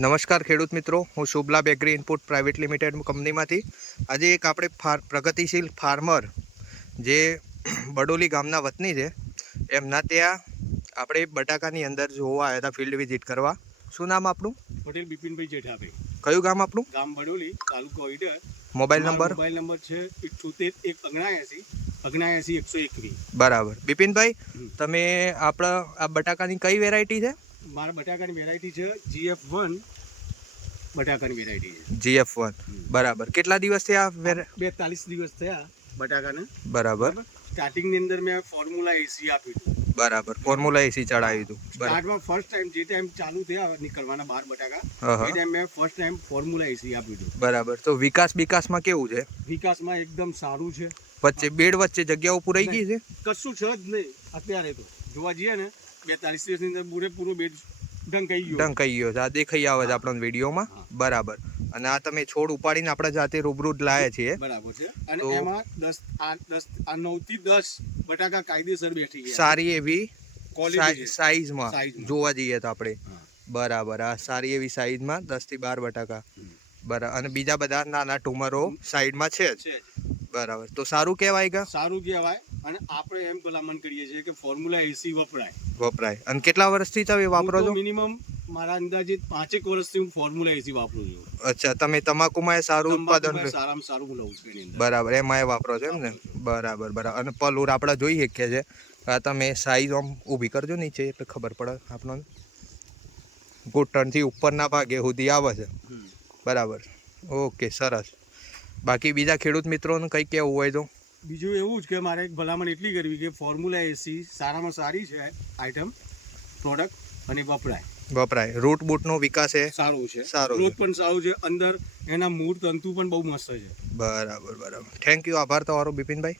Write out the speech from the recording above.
નમસ્કાર ખેડૂત મિત્રો, હું Shubhlabh agri input private limited કંપનીમાંથી આજે એક આપણે પ્રગતિશીલ ફાર્મર જે બડોલી ગામના વતની છે એમના ત્યાં આપણે બટાકાની અંદર જોવા આવ્યા હતા, ફિલ્ડ વિઝિટ કરવા. શું નામ આપણું? પટેલ બિપિનભાઈ જેઠાભાઈ. કયું ગામ આપણું? ગામ બડોલી, તાલુકો ઈડર. મોબાઈલ નંબર છે 78 179 બરાબર. બિપિનભાઈ, તમે આપણા આ બટાકાની કઈ વેરાયટી છે? મારા બટાકાની વેરાયટી છે GF1 બટાકાની વેરાયટી છે. GF1 બરાબર. કેટલા દિવસ થયા? 42 દિવસ થયા બટાકાને. બરાબર. સ્ટાર્ટિંગની અંદર મેં ફોર્મ્યુલા એસી આપ્યું હતું. બરાબર, ફોર્મ્યુલા એસી ચડાવ્યું હતું. સ્ટાર્ટમાં ફર્સ્ટ ટાઈમ જે ટાઈમ ચાલુ થયા નીકળવાના બહાર બટાકા, એ ટાઈમ મેં ફર્સ્ટ ટાઈમ ફોર્મ્યુલા એસી આપ્યું હતું. બરાબર. તો વિકાસમાં કેવું છે? વિકાસમાં એકદમ સારું છે. વચ્ચે બેડ વચ્ચે જગ્યાઓ પૂરાઈ ગઈ છે? કશું છે જ નહીં અત્યારે તો. જોવા જઈએ ને 42 દિવસની અંદર પૂરેપૂરો બેડ ઢંકાઈ ગયો છે. આ દેખાઈ આવે છે આપણને વિડીયોમાં. બરાબર. અને આ તમે છોડ ઉપાડીને આપણે જાતે રૂબરૂ જ લાયા છીએ. બરાબર છે. અને એમાં 9 થી 10 બટાકા કાયદેસર બેઠી ગયા. સારી એવી ક્વોલિટી સાઈઝમાં જોવા જઈએ તો આપણે. બરાબર. આ સારી એવી સાઈઝમાં 10 થી 12 બટાકા. બરાબર. અને બીજા બધા નાના ટુમરો સાઈડમાં છે જ. બરાબર. તો સારું કહેવાય કે? સારું કહેવાય. અને આપણે એમ ભલામણ કરીએ છીએ કે ફોર્મ્યુલા એસી વપરાય. અને કેટલા વર્ષથી તમે વાપરો છો? મિનિમમ મારા અંદાજે 5 વર્ષથી હું ફોર્મ્યુલા એસી વાપરું છું. અચ્છા, તમે તમાકુમાં સારું ઉત્પાદન સારામાં સારું લઉં છું. બરાબર, એમાં એ વાપરો છો એમ ને? બરાબર. અને પલુર આપણે જોઈ શકીએ છે. આ તમે સાઈઝ આમ ઊભી કરજો નીચે એટલે ખબર પડે આપણને. ઘૂંટણથી ઉપરના ભાગે સુધી આવે છે. બરાબર. ઓકે, સરસ. બાકી બીજા ખેડૂત મિત્રોને કંઈ કહેવું હોય તો? બીજું એવું જ કે મારે એક ભલામણ એટલી કરવી કે ફોર્મ્યુલા એસી સારામાં સારી છે આઈટમ પ્રોડક્ટ, અને વપરાય. રૂટ બૂટનો વિકાસ એ સારું છે. ગ્રોથ પણ સારું છે. અંદર એના મૂળ તંતુ પણ બહુ મસ્ત છે. બરાબર. Thank you. આભાર તમારો બિપિનભાઈ.